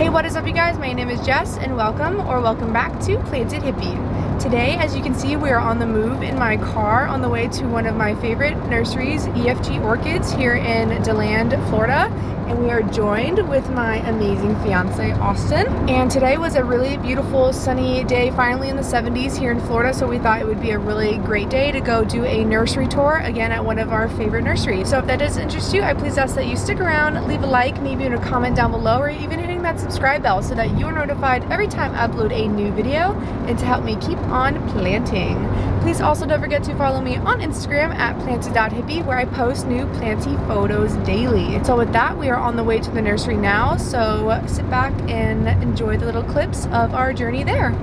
Hey, what is up you guys? My name is Jess and welcome back to Planted Hippie. Today, as you can see, we are on the move in my car on the way to one of my favorite nurseries, EFG Orchids, here in DeLand, Florida. And we are joined with my amazing fiance, Austin. And today was a really beautiful sunny day, finally in the 70s here in Florida. So we thought it would be a really great day to go do a nursery tour, again, at one of our favorite nurseries. So if that does interest you, I please ask that you stick around, leave a like, maybe in a comment down below, or even hitting that subscribe bell so that you are notified every time I upload a new video and to help me keep on planting. Please also don't forget to follow me on Instagram at planted.hippie, where I post new planty photos daily. So with that, we are on the way to the nursery now, so sit back and enjoy the little clips of our journey there.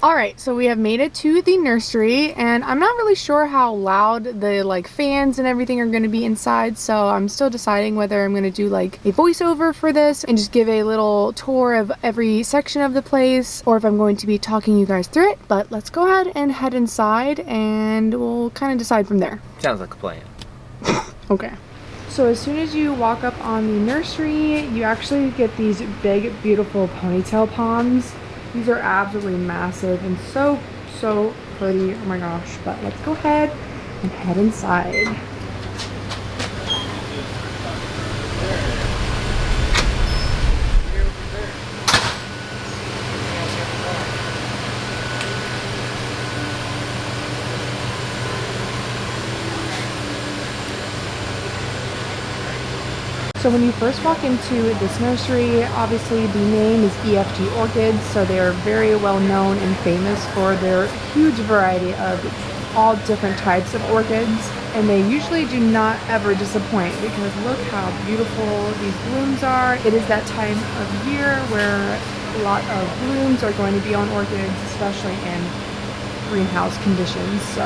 Alright, so we have made it to the nursery, and I'm not really sure how loud the fans and everything are going to be inside, so I'm still deciding whether I'm going to do like a voiceover for this and just give a little tour of every section of the place, or if I'm going to be talking you guys through it. But let's go ahead and head inside and we'll kind of decide from there. Sounds like a plan. Okay. So as soon as you walk up on the nursery, you actually get these big, beautiful ponytail palms. These are absolutely massive and so pretty. Oh my gosh. But let's go ahead and head inside. So when you first walk into this nursery, obviously the name is EFG Orchids, so they are very well known and famous for their huge variety of all different types of orchids. And they usually do not ever disappoint, because look how beautiful these blooms are. It is that time of year where a lot of blooms are going to be on orchids, especially in greenhouse conditions. So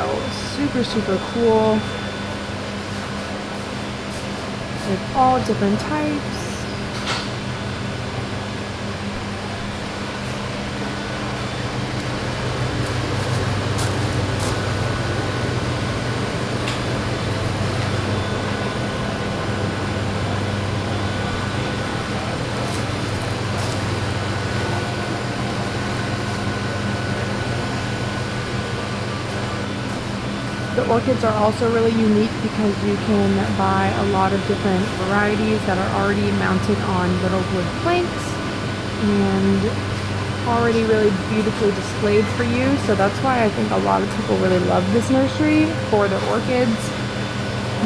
super cool. With all different types. The orchids are also really unique because you can buy a lot of different varieties that are already mounted on little wood planks and already really beautifully displayed for you. So that's why I think a lot of people really love this nursery for their orchids.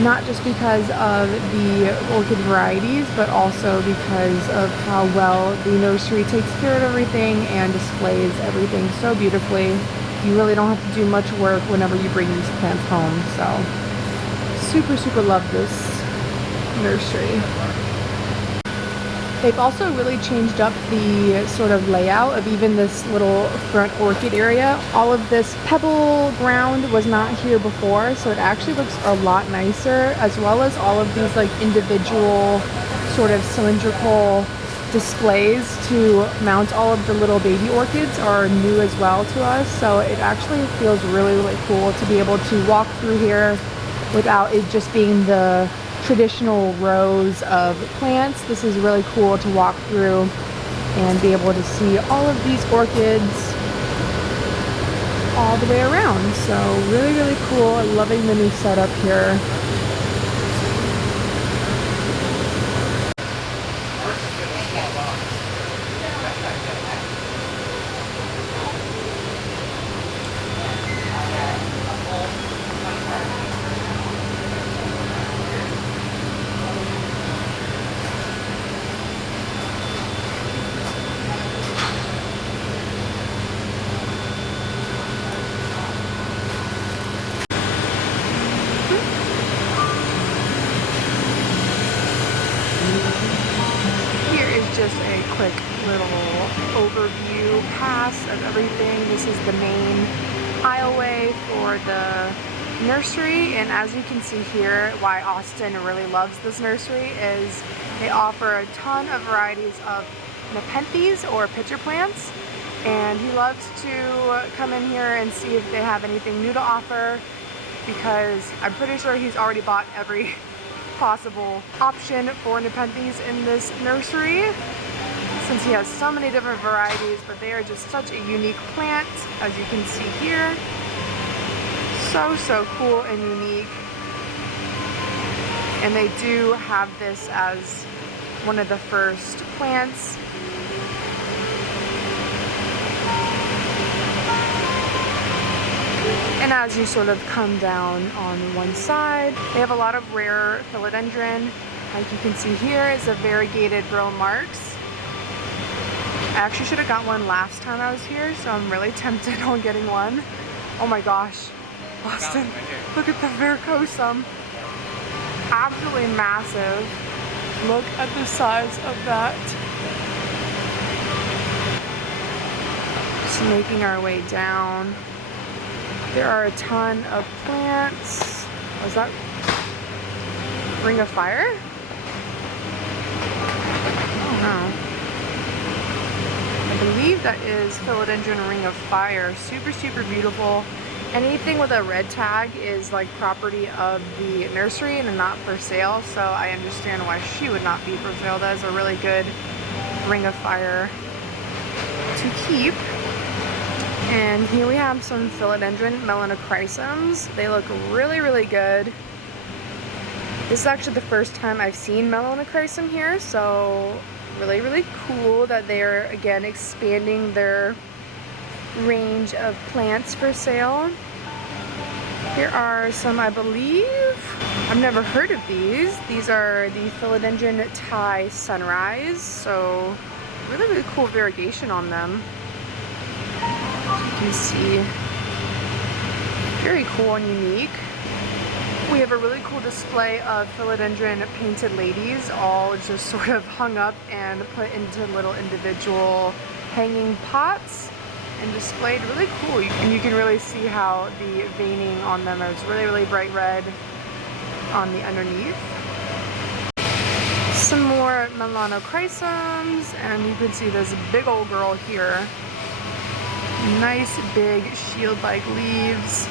Not just because of the orchid varieties, but also because of how well the nursery takes care of everything and displays everything so beautifully. You really don't have to do much work whenever you bring these plants home. So super love this nursery. They've also really changed up the sort of layout of even this little front orchid area. All of this pebble ground was not here before, so it actually looks a lot nicer, as well as all of these like individual sort of cylindrical displays to mount all of the little baby orchids are new as well to us. So it actually feels really cool to be able to walk through here without it just being the traditional rows of plants. This is really cool to walk through and be able to see all of these orchids all the way around. So really cool. I'm loving the new setup here. Just a quick little overview pass of everything. This is the main aisleway for the nursery, and as you can see here, why Austin really loves this nursery is they offer a ton of varieties of nepenthes or pitcher plants, and he loves to come in here and see if they have anything new to offer, because I'm pretty sure he's already bought every possible option for nepenthes in this nursery, since he has so many different varieties, but they are just such a unique plant, as you can see here. So cool and unique. And they do have this as one of the first plants. And as you sort of come down on one side, they have a lot of rare philodendron. Like you can see here is a variegated Brill Marks. I actually should have got one last time I was here, so I'm really tempted on getting one. Oh my gosh, Austin, look at the varicosum. Absolutely massive. Look at the size of that. Just making our way down. There are a ton of plants. Was that Ring of Fire? Oh no. I believe that is Philodendron Ring of Fire. Super beautiful. Anything with a red tag is like property of the nursery and not for sale, so I understand why she would not be for sale. That is a really good Ring of Fire to keep. And here we have some Philodendron Melanochrysums. They look really good. This is actually the first time I've seen Melanochrysum here, so really cool that they're again expanding their range of plants for sale. Here are some, I believe, I've never heard of these. These are the Philodendron Thai Sunrise, so really cool variegation on them. You can see, very cool and unique. We have a really cool display of Philodendron Painted Ladies, all just sort of hung up and put into little individual hanging pots and displayed. Really cool. And you can really see how the veining on them is really bright red on the underneath. Some more Melanochrysums, and you can see this big old girl here. Nice big shield-like leaves.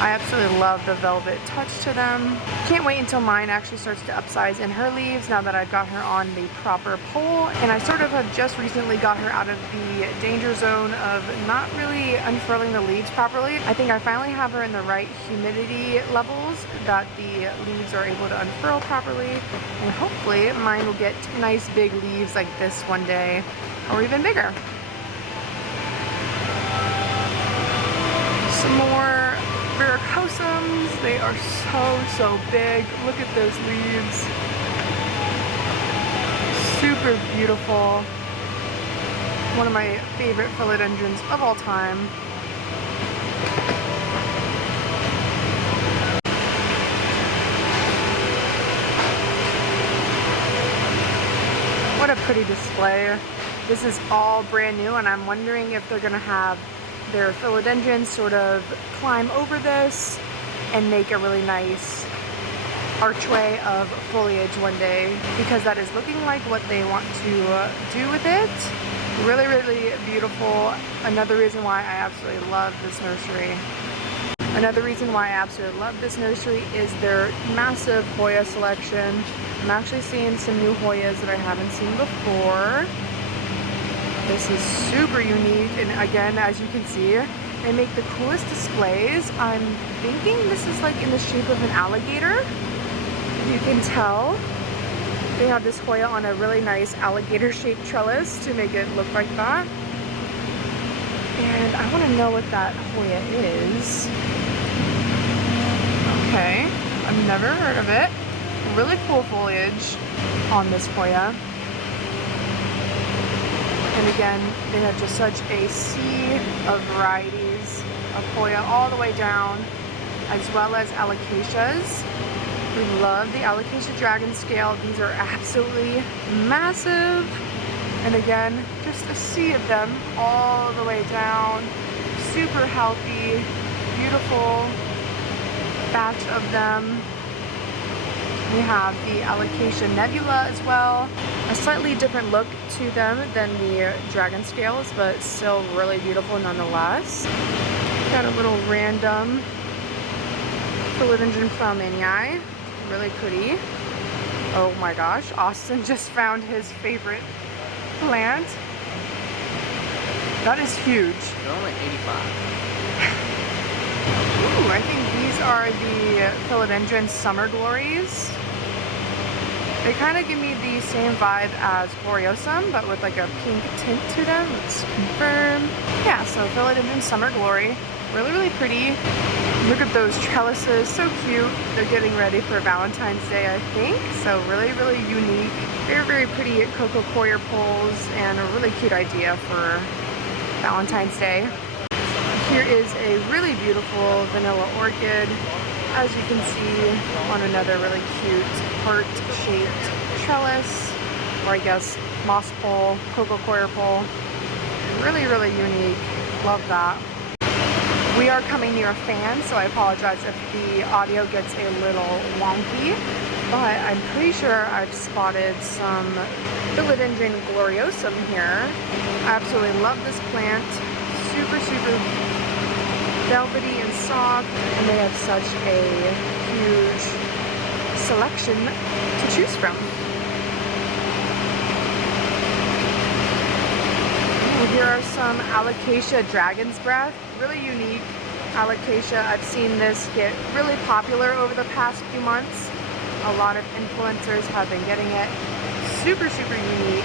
I absolutely love the velvet touch to them. Can't wait until mine actually starts to upsize in her leaves now that I've got her on the proper pole. And I sort of have just recently got her out of the danger zone of not really unfurling the leaves properly. I think I finally have her in the right humidity levels that the leaves are able to unfurl properly. And hopefully mine will get nice big leaves like this one day, or even bigger. Some more varicosums. They are so big. Look at those leaves. Super beautiful. One of my favorite philodendrons of all time. What a pretty display. This is all brand new, and I'm wondering if they're gonna have their philodendrons sort of climb over this and make a really nice archway of foliage one day, because that is looking like what they want to do with it. Really beautiful. Another reason why I absolutely love this nursery. Another reason why I absolutely love this nursery is their massive Hoya selection. I'm actually seeing some new Hoyas that I haven't seen before. This is super unique, and again, as you can see, they make the coolest displays. I'm thinking this is like in the shape of an alligator. You can tell. They have this Hoya on a really nice alligator-shaped trellis to make it look like that. And I want to know what that Hoya is. Okay, I've never heard of it. Really cool foliage on this Hoya. And again, they have just such a sea of varieties of Hoya all the way down, as well as alocasias. We love the alocasia dragon scale. These are absolutely massive. And again, just a sea of them all the way down. Super healthy, beautiful batch of them. We have the alocasia nebula as well. A slightly different look to them than the dragon scales, but still really beautiful nonetheless. Got a little random philodendron ploumanii. Really pretty. Oh my gosh, Austin just found his favorite plant. That is huge. They're only 85. Ooh, I think these are the philodendron summer glories. They kind of give me the same vibe as gloriosum, but with like a pink tint to them. Let's confirm. Yeah, so philodendron summer glory. Really pretty. Look at those trellises, so cute. They're getting ready for Valentine's Day, I think. So really unique. Very pretty coco coir poles, and a really cute idea for Valentine's Day. Here is a really beautiful vanilla orchid, as you can see, on another really cute heart-shaped trellis, or I guess moss pole, coco coir pole. Really unique. Love that. We are coming near a fan, so I apologize if the audio gets a little wonky, but I'm pretty sure I've spotted some philodendron gloriosum here. I absolutely love this plant. Super velvety and soft, and they have such a huge selection to choose from. Here are some alocasia dragon's breath. Really unique alocasia. I've seen this get really popular over the past few months. A lot of influencers have been getting it. Super unique.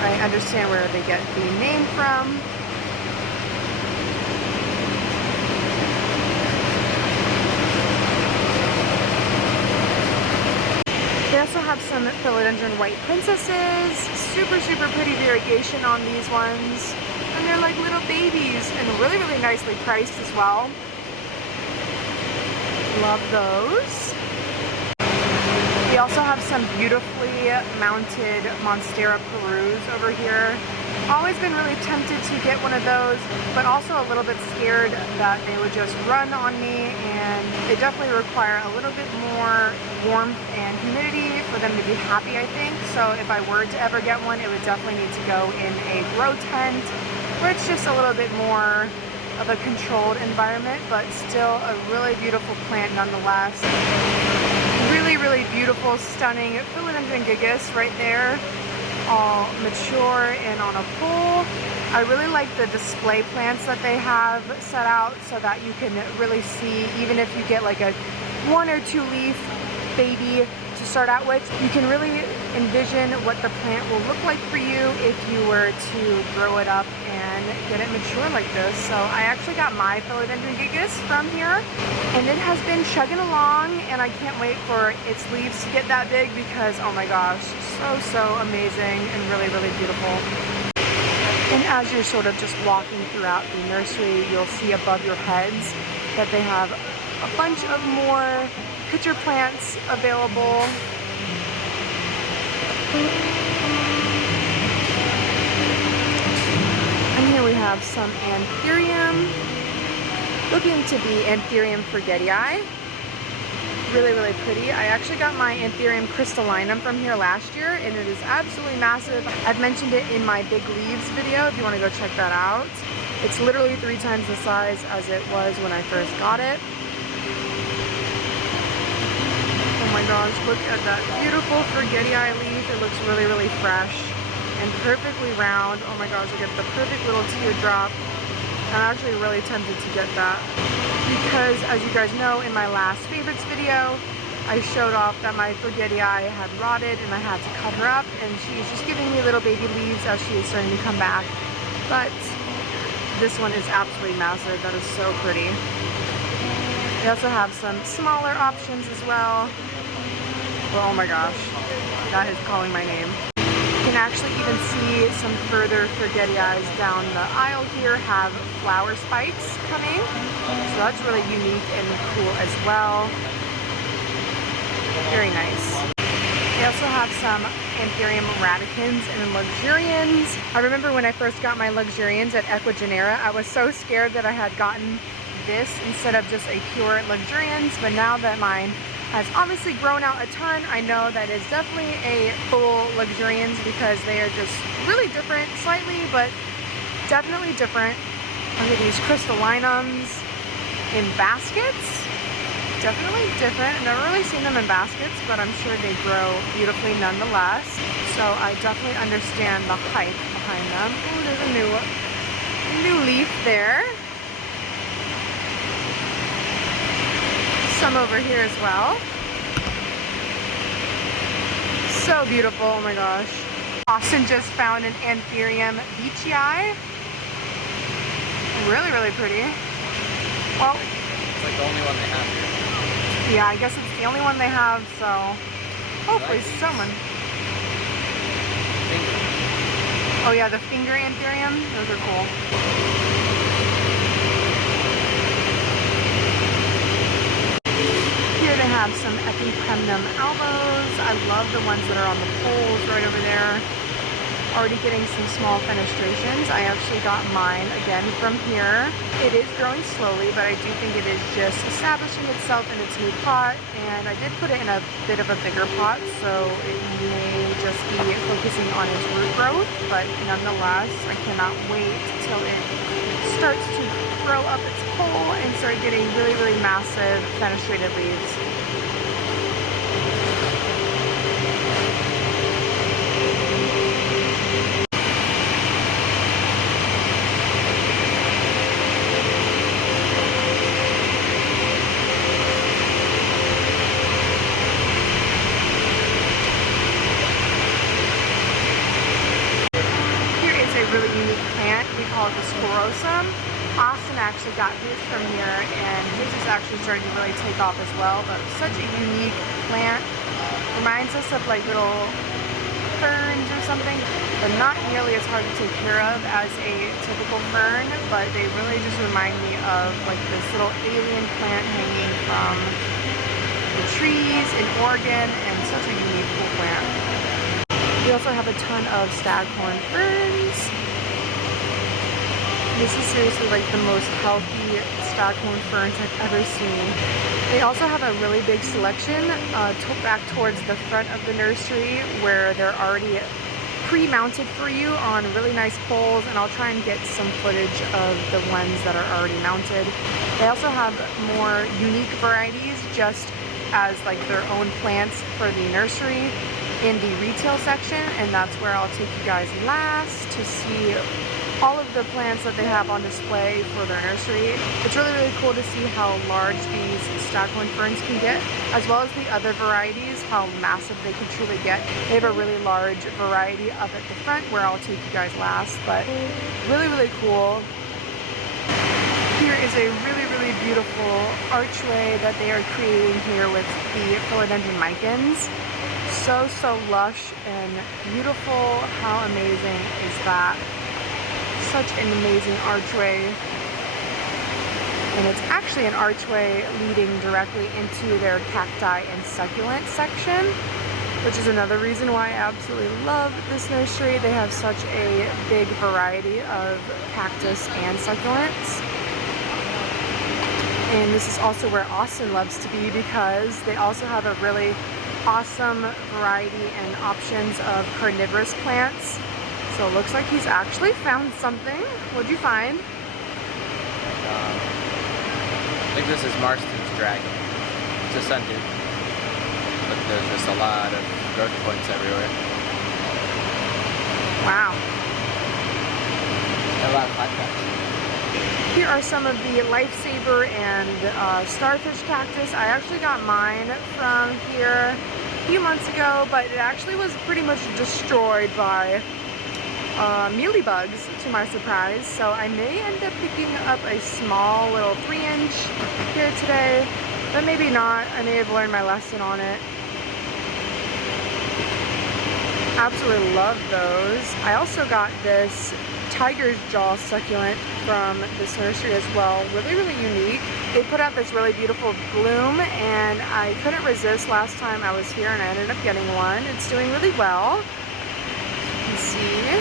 I understand where they get the name from. They also have some philodendron white princesses. Super pretty variegation on these ones. And they're like little babies and really nicely priced as well. Love those. We also have some beautifully mounted Monstera perus over here. Always been really tempted to get one of those, but also a little bit scared that they would just run on me, and they definitely require a little bit more warmth and humidity for them to be happy, I think. So if I were to ever get one, it would definitely need to go in a grow tent where it's just a little bit more of a controlled environment, but still a really beautiful plant nonetheless. Really, really beautiful, stunning philodendron gigas right there, all mature and on a pole. I really like the display plants that they have set out so that you can really see, even if you get like a 1 or 2 leaf baby to start out with, you can really envision what the plant will look like for you if you were to grow it up and get it mature like this. So I actually got my philodendron gigas from here, and it has been chugging along, and I can't wait for its leaves to get that big because, oh my gosh, so amazing and really, really beautiful. And as you're sort of just walking throughout the nursery, you'll see above your heads that they have a bunch of more pitcher plants available. And here we have some anthurium, looking to be Anthurium forgetii. Really, really pretty. I actually got my Anthurium crystallinum from here last year, and it is absolutely massive. I've mentioned it in my big leaves video if you want to go check that out. It's literally 3 times the size as it was when I first got it. Oh my gosh, look at that beautiful forgetii leaf. It looks really, really fresh and perfectly round. Oh my gosh, look at the perfect little teardrop. I'm actually really tempted to get that because, as you guys know, in my last favorites video, I showed off that my forgetii had rotted and I had to cut her up, and she's just giving me little baby leaves as she is starting to come back. But this one is absolutely massive. That is so pretty. They also have some smaller options as well. Well, oh my gosh, that is calling my name. You can actually even see some further forgetiis down the aisle here have flower spikes coming. So that's really unique and cool as well. Very nice. They also have some Anthurium radicans and luxurians. I remember when I first got my luxurians at Equigenera, I was so scared that I had gotten this instead of just a pure luxurians, but now that mine has obviously grown out a ton, I know that it's definitely a full luxurians because they are just really different, slightly, but definitely different. Look at these crystallinums in baskets. Definitely different. I've never really seen them in baskets, but I'm sure they grow beautifully nonetheless. So I definitely understand the hype behind them. Oh, there's a new leaf there. Some over here as well. So beautiful, oh my gosh. Austin just found an Anthurium beechii. Really, really pretty. Well, it's like the only one they have here. Yeah, I guess it's the only one they have, so hopefully someone. Oh yeah, the finger Anthurium, those are cool. Here they have some Epipemnum albos. I love the ones that are on the poles right over there. Already getting some small fenestrations. I actually got mine again from here. It is growing slowly, but I do think it is just establishing itself in its new pot, and I did put it in a bit of a bigger pot, so it may just be focusing on its root growth, but nonetheless, I cannot wait till it starts to grow up its pole and start getting really, really massive fenestrated leaves. Really unique plant. We call it the sporosum. Austin actually got his from here, and his is actually starting to really take off as well, but such a unique plant. Reminds us of like little ferns or something, but not nearly as hard to take care of as a typical fern, but they really just remind me of like this little alien plant hanging from the trees in Oregon, and such a unique cool plant. We also have a ton of staghorn ferns. This is seriously like the most healthy staghorn ferns I've ever seen. They also have a really big selection back towards the front of the nursery where they're already pre-mounted for you on really nice poles, and I'll try and get some footage of the ones that are already mounted. They also have more unique varieties just as like their own plants for the nursery in the retail section, and that's where I'll take you guys last to see all of the plants that they have on display for their nursery. It's really, really cool to see how large these Staghorn ferns can get, as well as the other varieties, how massive they can truly get. They have a really large variety up at the front where I'll take you guys last, but really, really cool. Here is a really, really beautiful archway that they are creating here with the philodendron micans. So, so lush and beautiful. How amazing is that? Such an amazing archway, and it's actually an archway leading directly into their cacti and succulent section, which is another reason why I absolutely love this nursery. They have such a big variety of cactus and succulents. And this is also where Austin loves to be, because they also have a really awesome variety and options of carnivorous plants. So it looks like he's actually found something. What'd you find? I think this is Marston's dragon. It's a sundew, but there's just a lot of growth points everywhere. Wow. And a lot of hot cactus. Here are some of the lifesaver and starfish cactus. I actually got mine from here a few months ago, but it actually was pretty much destroyed by mealybugs, to my surprise. So I may end up picking up a small little 3-inch here today, but maybe not. I may have learned my lesson on it. Absolutely love those. I also got this tiger's jaw succulent from this nursery as well. Really, really unique. They put out this really beautiful bloom, and I couldn't resist last time I was here, and I ended up getting one. It's doing really well. You can see.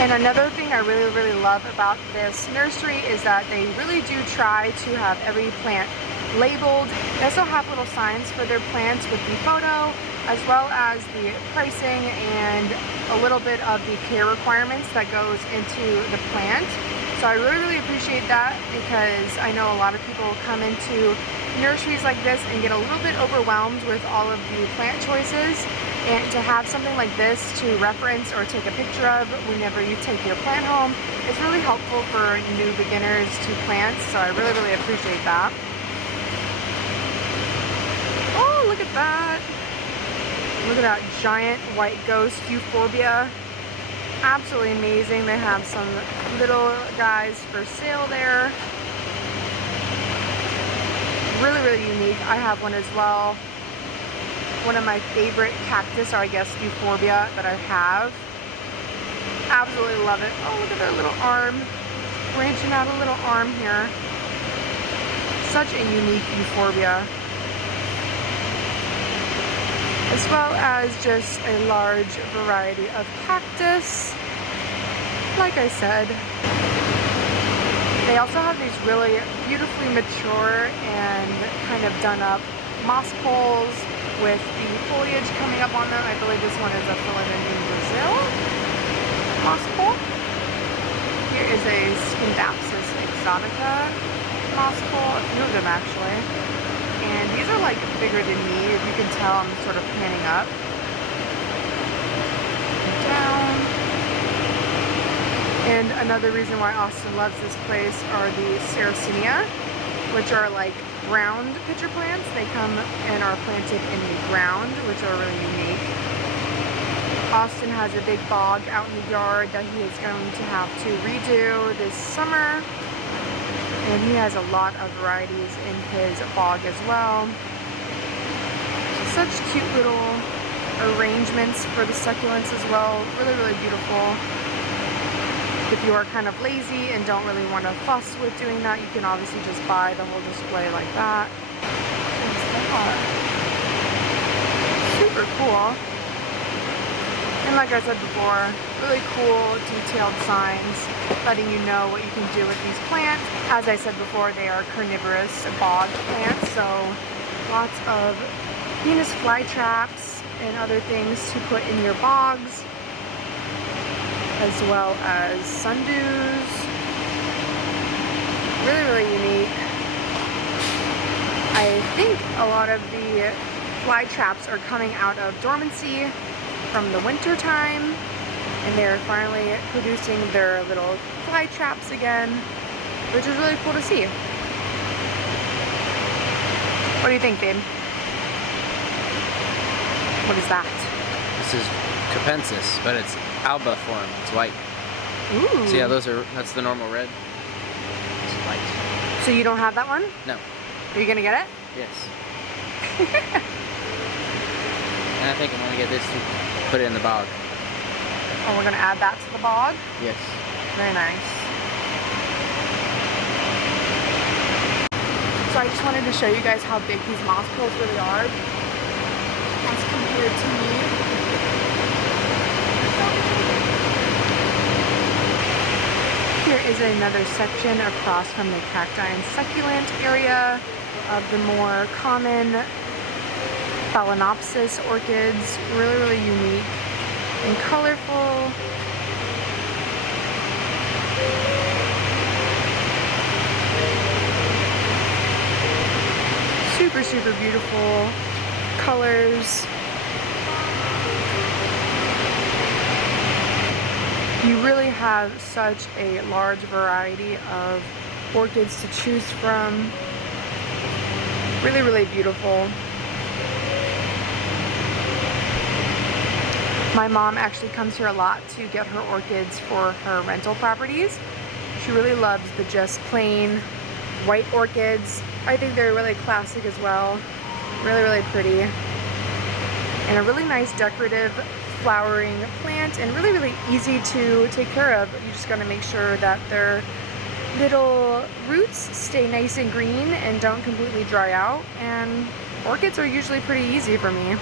And another thing I really, really love about this nursery is that they really do try to have every plant labeled. They also have little signs for their plants with the photo, as well as the pricing and a little bit of the care requirements that goes into the plant. So I really, really appreciate that, because I know a lot of people come into nurseries like this and get a little bit overwhelmed with all of the plant choices. And to have something like this to reference or take a picture of whenever you take your plant home is really helpful for new beginners to plants. So I really, really appreciate that. Oh, look at that. Look at that giant white ghost euphorbia. Absolutely amazing. They have some little guys for sale there. Really, really unique. I have one as well. One of my favorite cactus, or I guess euphorbia, that I have. Absolutely love it. Oh, look at their little arm. Branching out a little arm here. Such a unique euphorbia. As well as just a large variety of cactus. Like I said, they also have these really beautifully mature and kind of done up moss poles with the foliage coming up on them. I believe this one is a philodendron Brazil moss pole. Here is a Scindapsus exotica moss pole, a few of them actually. And these are like bigger than me. If you can tell, I'm sort of panning up. Down. And another reason why Austin loves this place are the Sarracenia, which are like ground pitcher plants. They come and are planted in the ground, which are really unique. Austin has a big bog out in the yard that he is going to have to redo this summer. And he has a lot of varieties in his bog as well. Such cute little arrangements for the succulents as well. Really, really beautiful. If you are kind of lazy and don't really want to fuss with doing that, you can obviously just buy the whole display like that. Super cool. And like I said before, really cool detailed signs letting you know what you can do with these plants. As I said before, they are carnivorous bog plants, so lots of Venus flytraps and other things to put in your bogs, as well as sundews. Really, really unique. I think a lot of the fly traps are coming out of dormancy from the winter time, and they're finally producing their little fly traps again, which is really cool to see. What do you think, babe? What is that? This is capensis, but it's alba form. It's white. Ooh. See how that's the normal red? It's white. So you don't have that one? No. Are you gonna get it? Yes. And I think I'm gonna get this to put it in the bog. Oh, we're gonna add that to the bog? Yes. Very nice. So I just wanted to show you guys how big these moss pools really are as compared to me. Here is another section across from the cacti and succulent area of the more common Phalaenopsis orchids. Really, really unique and colorful. Super, super beautiful colors. You really have such a large variety of orchids to choose from. Really, really beautiful. My mom actually comes here a lot to get her orchids for her rental properties. She really loves the just plain white orchids. I think they're really classic as well. Really, really pretty. And a really nice decorative flowering plant, and really, really easy to take care of. You just gotta make sure that their little roots stay nice and green and don't completely dry out. And orchids are usually pretty easy for me.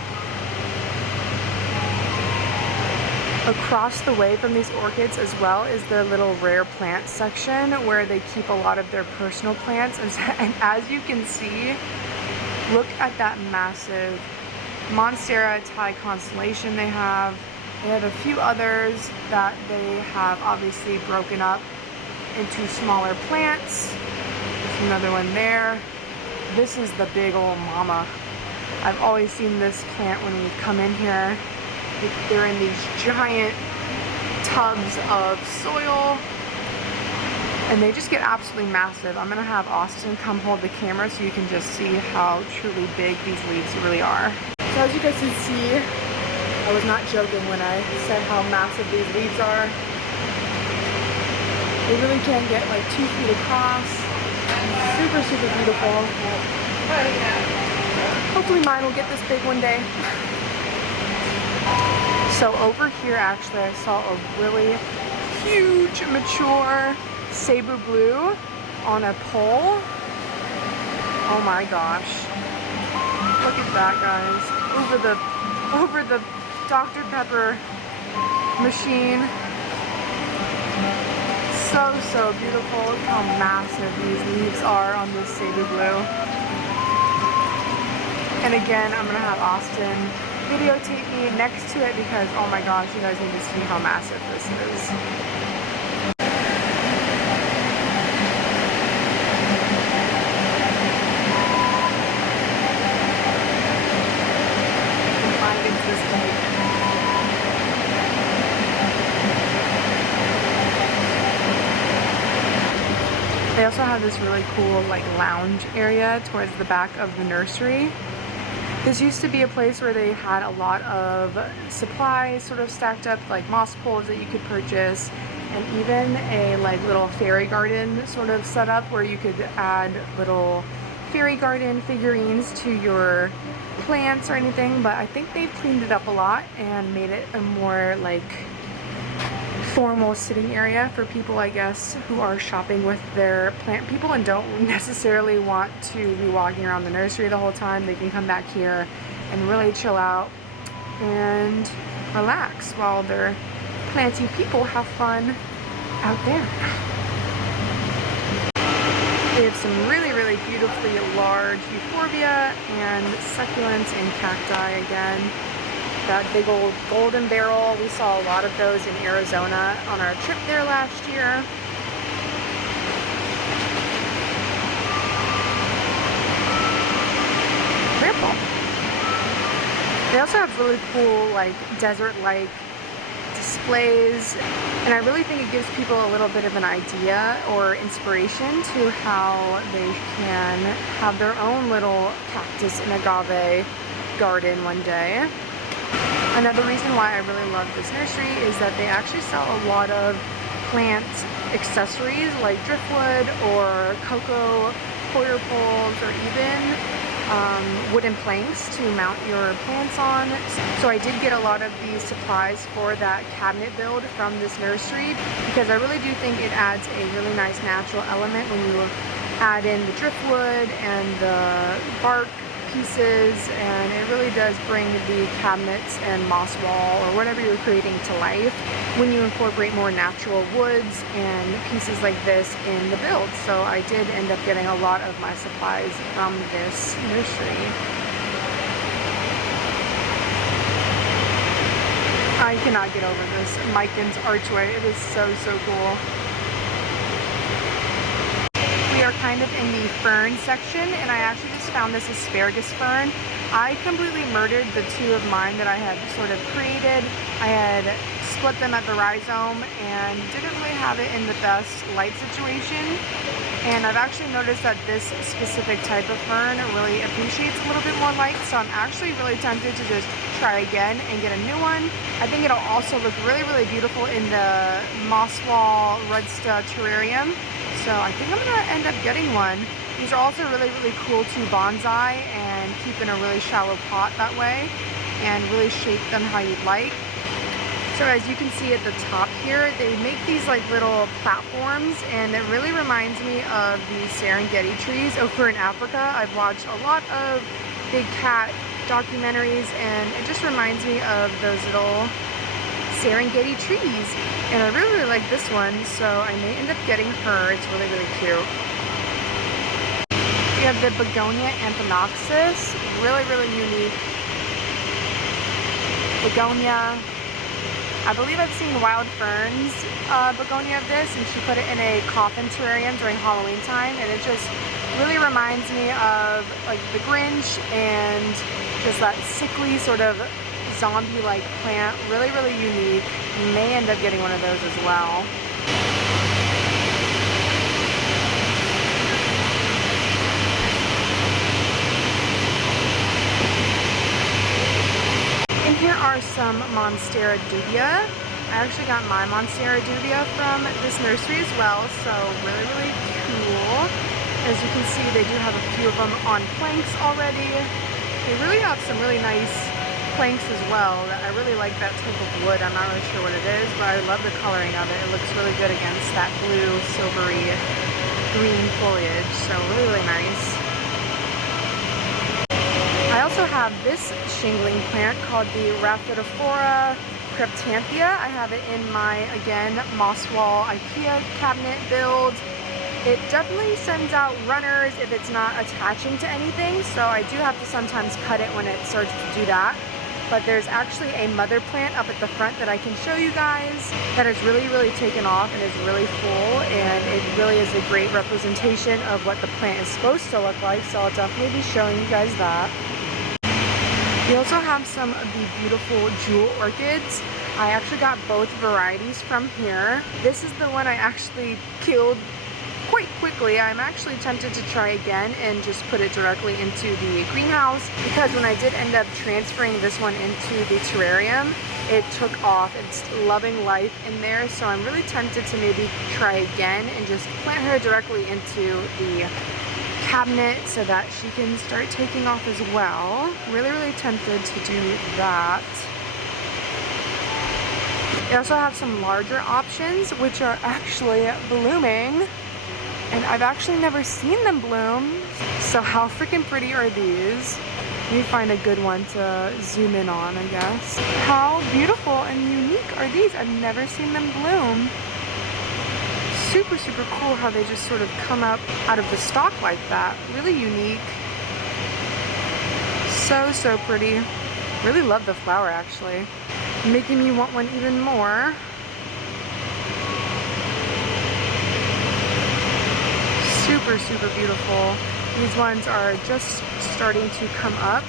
Across the way from these orchids as well is their little rare plant section where they keep a lot of their personal plants. And as you can see, look at that massive Monstera Thai constellation they have. They have a few others that they have obviously broken up into smaller plants. There's another one there. This is the big old mama. I've always seen this plant when we come in here. They're in these giant tubs of soil, and they just get absolutely massive. I'm gonna have Austin come hold the camera so you can just see how truly big these leaves really are. So as you guys can see, I was not joking when I said how massive these leaves are. They really can get like 2 feet across. Super, super beautiful. Hopefully mine will get this big one day. So over here actually I saw a really huge mature Cebu blue on a pole. Oh my gosh. Look at that, guys. Over the Dr. Pepper machine. So, so beautiful. Look how massive these leaves are on this Cebu blue. And again, I'm gonna have Austin videotape me next to it because, oh my gosh, you guys need to see how massive this is. Mine gets this big. They also have this really cool like lounge area towards the back of the nursery. This used to be a place where they had a lot of supplies sort of stacked up, like moss poles that you could purchase, and even a like little fairy garden sort of set up where you could add little fairy garden figurines to your plants or anything. But I think they've cleaned it up a lot and made it a more like formal sitting area for people, I guess, who are shopping with their plant people and don't necessarily want to be walking around the nursery the whole time. They can come back here and really chill out and relax while their planty people have fun out there. We have some really, really beautifully large euphorbia and succulents and cacti again. That big old golden barrel, we saw a lot of those in Arizona on our trip there last year. Purple. They also have really cool, like, desert-like displays, and I really think it gives people a little bit of an idea or inspiration to how they can have their own little cactus and agave garden one day. Another reason why I really love this nursery is that they actually sell a lot of plant accessories like driftwood or cocoa coir poles, or even wooden planks to mount your plants on. So I did get a lot of these supplies for that cabinet build from this nursery, because I really do think it adds a really nice natural element when you add in the driftwood and the bark pieces, and it really does bring the cabinets and moss wall or whatever you're creating to life when you incorporate more natural woods and pieces like this in the build. So I did end up getting a lot of my supplies from this nursery. I cannot get over this Mikan's archway. It is so cool. We are kind of in the fern section, and I actually just found this asparagus fern. I completely murdered the two of mine that I had sort of created. I had split them at the rhizome and didn't really have it in the best light situation. And I've actually noticed that this specific type of fern really appreciates a little bit more light, so I'm actually really tempted to just try again and get a new one. I think it'll also look really beautiful in the moss wall Redsta terrarium. So I think I'm gonna end up getting one. These are also really cool to bonsai and keep in a really shallow pot that way, and really shape them how you'd like. So as you can see at the top here, they make these like little platforms, and it really reminds me of the Serengeti trees over in Africa. I've watched a lot of big cat documentaries, and it just reminds me of those little Serengeti trees, and I really like this one, so I may end up getting her. It's really cute. We have the Begonia Anthenoxis, really unique begonia. I believe I've seen Wild Ferns begonia of this, and she put it in a coffin terrarium during Halloween time, and it just really reminds me of like the Grinch and just that sickly sort of zombie-like plant. Really unique. You may end up getting one of those as well. And here are some Monstera dubia. I actually got my Monstera dubia from this nursery as well, so really cool. As you can see, they do have a few of them on planks already. They really have some really nice planks as well. I really like that type of wood. I'm not really sure what it is, but I love the coloring of it. It looks really good against that blue, silvery, green foliage, so really nice. I also have this shingling plant called the Rhaphidophora cryptanthia. I have it in my, again, moss wall IKEA cabinet build. It definitely sends out runners if it's not attaching to anything, so I do have to sometimes cut it when it starts to do that. But there's actually a mother plant up at the front that I can show you guys that has really taken off and is really full, and it really is a great representation of what the plant is supposed to look like, so I'll definitely be showing you guys that. We also have some of the beautiful jewel orchids. I actually got both varieties from here. This is the one I actually killed quite quickly. I'm actually tempted to try again and just put it directly into the greenhouse, because when I did end up transferring this one into the terrarium, it took off. It's loving life in there, so I'm really tempted to maybe try again and just plant her directly into the cabinet so that she can start taking off as well. Really tempted to do that. They also have some larger options which are actually blooming, and I've actually never seen them bloom, so how freaking pretty are these? Let me find a good one to zoom in on, I guess. How beautiful and unique are these? I've never seen them bloom. Super, super cool how they just sort of come up out of the stalk like that. Really unique. So, so pretty. Really love the flower actually. Making me want one even more. Super, super beautiful. These ones are just starting to come up,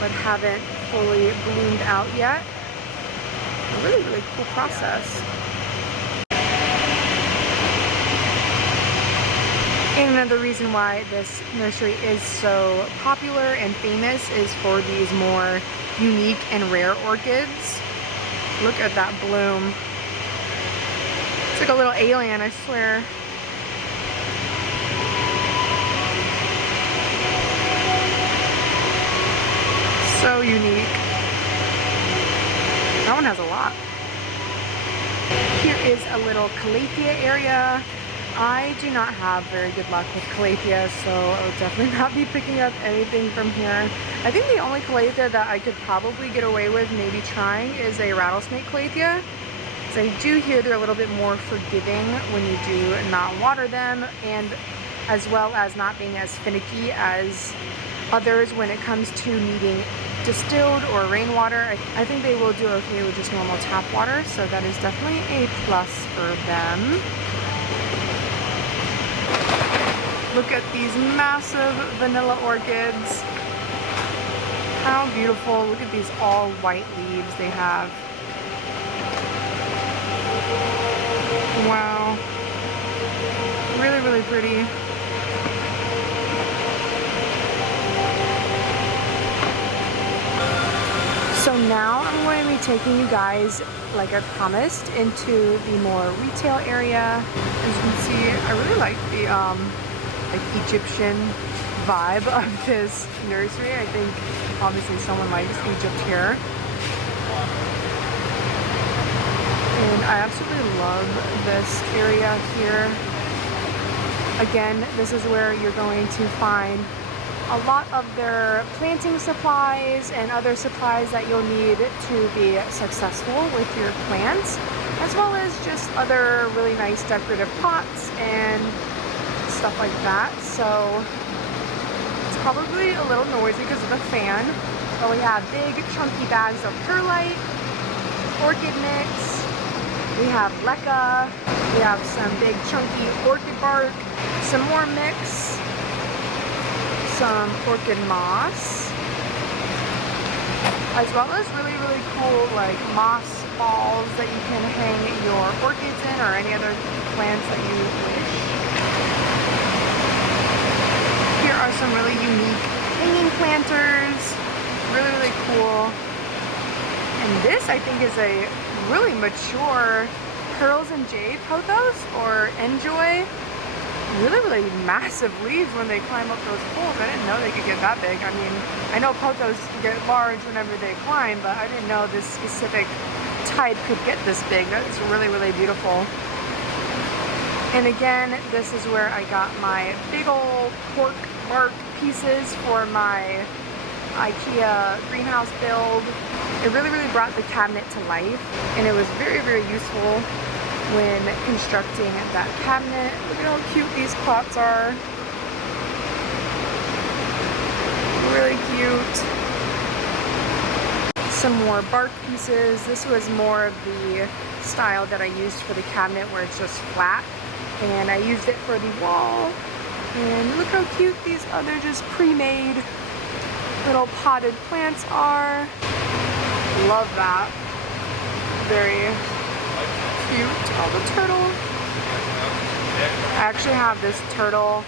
but haven't fully bloomed out yet. A really, really cool process. And another reason why this nursery is so popular and famous is for these more unique and rare orchids. Look at that bloom. It's like a little alien, I swear. So unique. That one has a lot. Here is a little calathea area. I do not have very good luck with calathea, so I will definitely not be picking up anything from here. I think the only calathea that I could probably get away with maybe trying is a rattlesnake calathea. So I do hear they're a little bit more forgiving when you do not water them, and as well as not being as finicky as others when it comes to needing distilled or rainwater. I think they will do okay with just normal tap water, so that is definitely a plus for them. Look at these massive vanilla orchids. How beautiful. Look at these all white leaves they have. Wow. Really, really pretty. So now I'm going to be taking you guys, like I promised, into the more retail area. As you can see, I really like the like Egyptian vibe of this nursery. I think obviously someone likes Egypt here. And I absolutely love this area here. Again, this is where you're going to find a lot of their planting supplies and other supplies that you'll need to be successful with your plants, as well as just other really nice decorative pots and stuff like that. So it's probably a little noisy because of the fan, but we have big chunky bags of perlite, orchid mix, we have leca, we have some big chunky orchid bark, some more mix, some orchid moss, as well as really, really cool like moss balls that you can hang your orchids in or any other plants that you wish. Here are some really unique hanging planters, really, really cool. And this I think is a really mature Pearls and Jade pothos or enjoy. Really, really massive leaves when they climb up those poles. I didn't know they could get that big. I mean, I know pothos get large whenever they climb, but I didn't know this specific type could get this big. That's really, really beautiful. And again, this is where I got my big old cork bark pieces for my IKEA greenhouse build. It really, really brought the cabinet to life, and it was very, very useful when constructing that cabinet. Look at how cute these pots are. Really cute. Some more bark pieces. This was more of the style that I used for the cabinet where it's just flat, and I used it for the wall. And look how cute these other just pre-made little potted plants are. Love that. Very cute. Oh, the turtle. I actually have this turtle.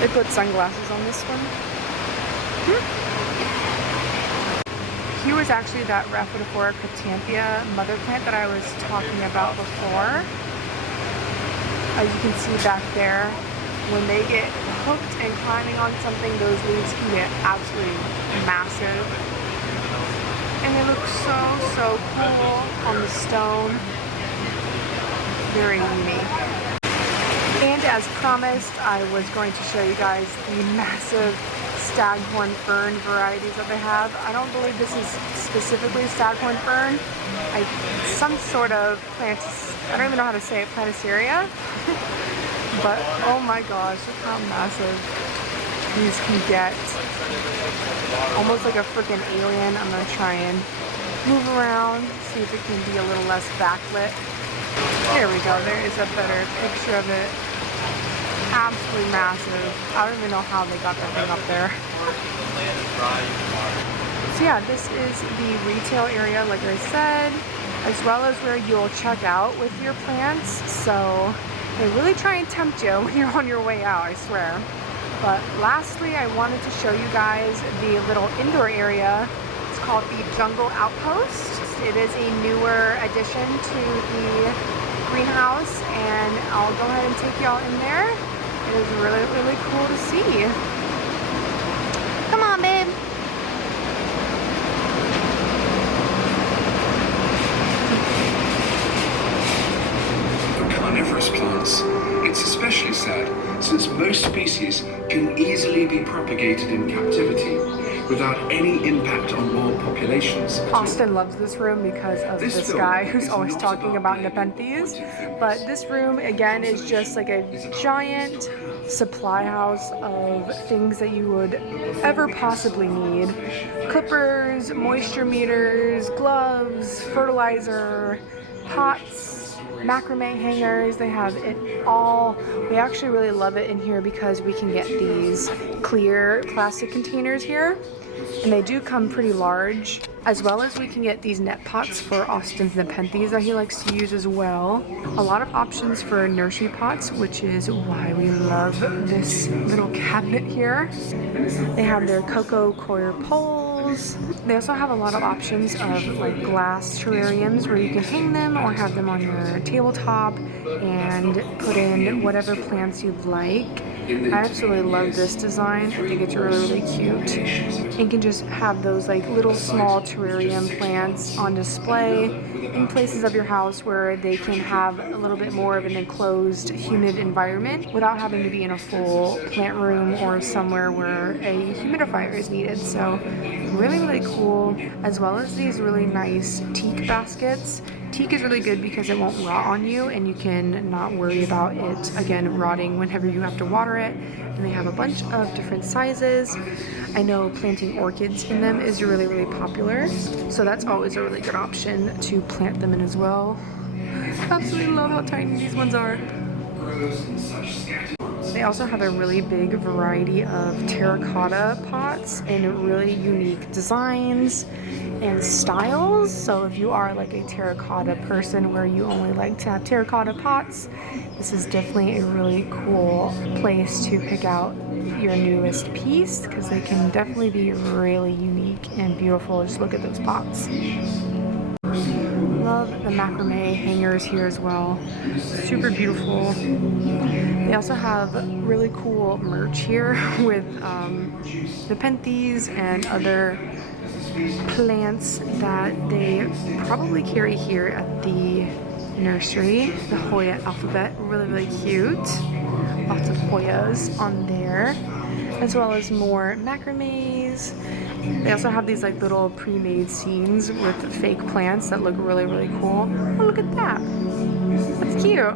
They put sunglasses on this one. He was actually that Rhaphidophora catampia mother plant that I was talking about before. As you can see back there, when they get hooked and climbing on something, those leaves can get absolutely massive. And they look so, so cool on the stone. Very unique. And as promised, I was going to show you guys the massive staghorn fern varieties that they have. I don't believe this is specifically staghorn fern. Some sort of plant, I don't even know how to say it, plantaceria. But oh my gosh, look how massive these can get. Almost like a freaking alien. I'm gonna try and move around, see if it can be a little less backlit. There we go, there is a better picture of it. Absolutely massive. I don't even know how they got that thing up there. So yeah, this is the retail area, like I said, as well as where you'll check out with your plants. So they really try and tempt you when you're on your way out, I swear. But lastly, I wanted to show you guys the little indoor area. It's called the Jungle Outpost. It is a newer addition to the greenhouse, and I'll go ahead and take y'all in there. It is really, really cool to see. Come on, babe. For carnivorous plants, it's especially sad since most species can easily be propagated in captivity without any impact on wild populations. Austin loves this room because of this guy who's always talking about Nepenthes. But this room, again, is just like a giant supply house of things that you would ever possibly need. Clippers, moisture meters, gloves, fertilizer, pots, macrame hangers. They have it all. We actually really love it in here because we can get these clear plastic containers here, and they do come pretty large, as well as we can get these net pots for Austin's Nepenthes that he likes to use as well. A lot of options for nursery pots, which is why we love this little cabinet here. They have their cocoa coir poles. They also have a lot of options of like glass terrariums where you can hang them or have them on your tabletop and put in whatever plants you'd like. I absolutely love this design. I think it's really, really cute. You can just have those like little small terrarium plants on display in places of your house where they can have a little bit more of an enclosed, humid environment without having to be in a full plant room or somewhere where a humidifier is needed. So really, really cool, as well as these really nice teak baskets. Teak is really good because it won't rot on you and you can not worry about it, again, rotting whenever you have to water it. And they have a bunch of different sizes. I know planting orchids in them is really, really popular. So that's always a really good option to plant them in as well. Absolutely love how tiny these ones are. They also have a really big variety of terracotta pots in really unique designs and styles. So if you are like a terracotta person where you only like to have terracotta pots, this is definitely a really cool place to pick out your newest piece because they can definitely be really unique and beautiful. Just look at those pots. Love the macrame hangers here as well. Super beautiful. They also have really cool merch here with Nepenthes and other plants that they probably carry here at the nursery. The Hoya alphabet, really, really cute. Lots of Hoyas on there, as well as more macrames. They also have these like little pre-made scenes with fake plants that look really, really cool. Oh, look at that. That's cute.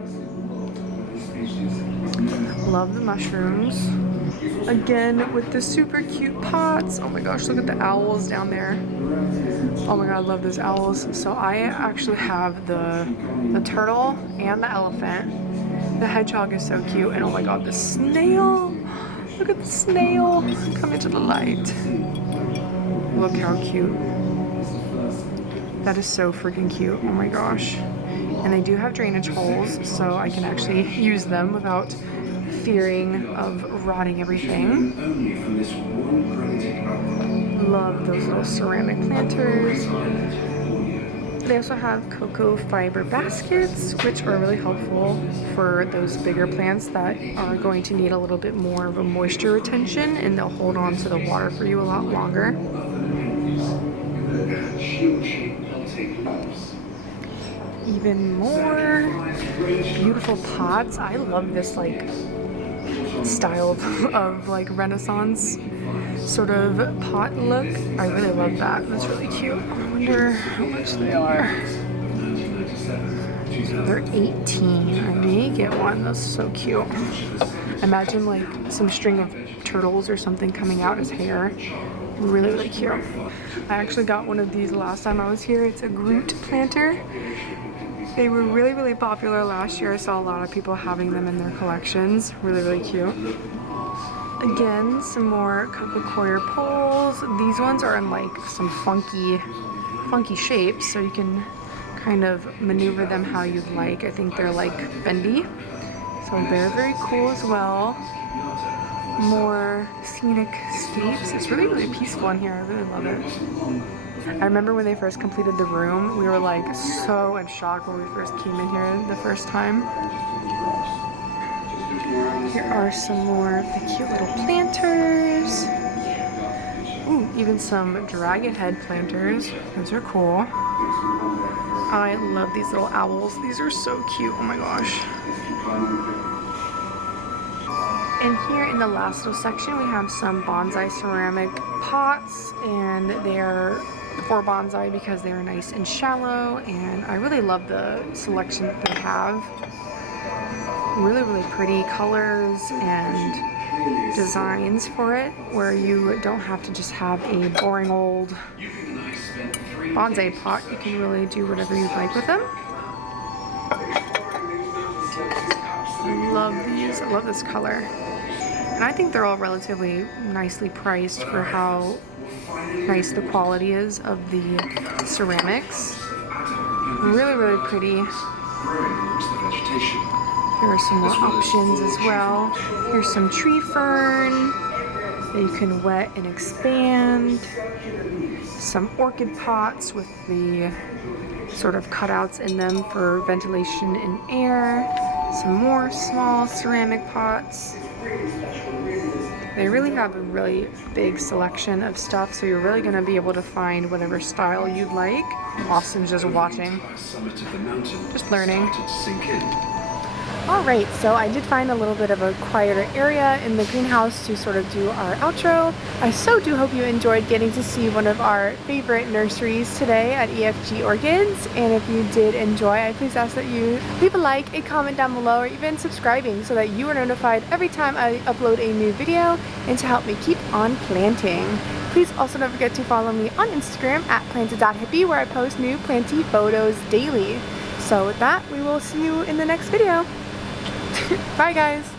Love the mushrooms. Again, with the super cute pots. Oh my gosh, look at the owls down there. Oh my god, I love those owls. So I actually have the turtle and the elephant. The hedgehog is so cute. And oh my god, the snail. Look at the snail. Come into the light. Look how cute. That is so freaking cute. Oh my gosh. And they do have drainage holes, so I can actually use them without fearing of rotting everything. Love those little ceramic planters. They also have cocoa fiber baskets, which are really helpful for those bigger plants that are going to need a little bit more of a moisture retention, and they'll hold on to the water for you a lot longer. Even more beautiful pots. I love this like style of like Renaissance sort of pot look. I really love that. That's really cute. I wonder how much they are. So they're 18. I may get one. That's so cute. Imagine like some string of turtles or something coming out as hair. Really, really cute. I actually got one of these last time I was here. It's a Groot planter. They were really, really popular last year. I saw a lot of people having them in their collections. Really, really cute. Again, some more cococoir poles. These ones are in like some funky shapes, so you can kind of maneuver them how you'd like. I think they're like bendy. So they're very cool as well. More scenic scapes. It's really, really peaceful in here. I really love it. I remember when they first completed the room, we were like so in shock when we first came in here the first time. Here are some more of the cute little planters. Ooh, even some dragon head planters. Those are cool. I love these little owls. These are so cute. Oh my gosh. And here in the last little section, we have some bonsai ceramic pots, and they're for bonsai because they're nice and shallow, and I really love the selection that they have. Really, really pretty colors and designs for it, where you don't have to just have a boring old bonsai pot. You can really do whatever you'd like with them. I love these. I love this color. And I think they're all relatively nicely priced for how nice the quality is of the ceramics. Really, really pretty. There are some more options as well. Here's some tree fern that you can wet and expand. Some orchid pots with the sort of cutouts in them for ventilation and air. Some more small ceramic pots. They really have a really big selection of stuff, so you're really going to be able to find whatever style you'd like. Austin's just watching, just learning. Alright, so I did find a little bit of a quieter area in the greenhouse to sort of do our outro. I so do hope you enjoyed getting to see one of our favorite nurseries today at EFG Orchids, and if you did enjoy, I please ask that you leave a like, a comment down below, or even subscribing so that you are notified every time I upload a new video, and to help me keep on planting. Please also don't forget to follow me on Instagram at planted.hippie, where I post new planty photos daily. So with that, we will see you in the next video. Bye guys!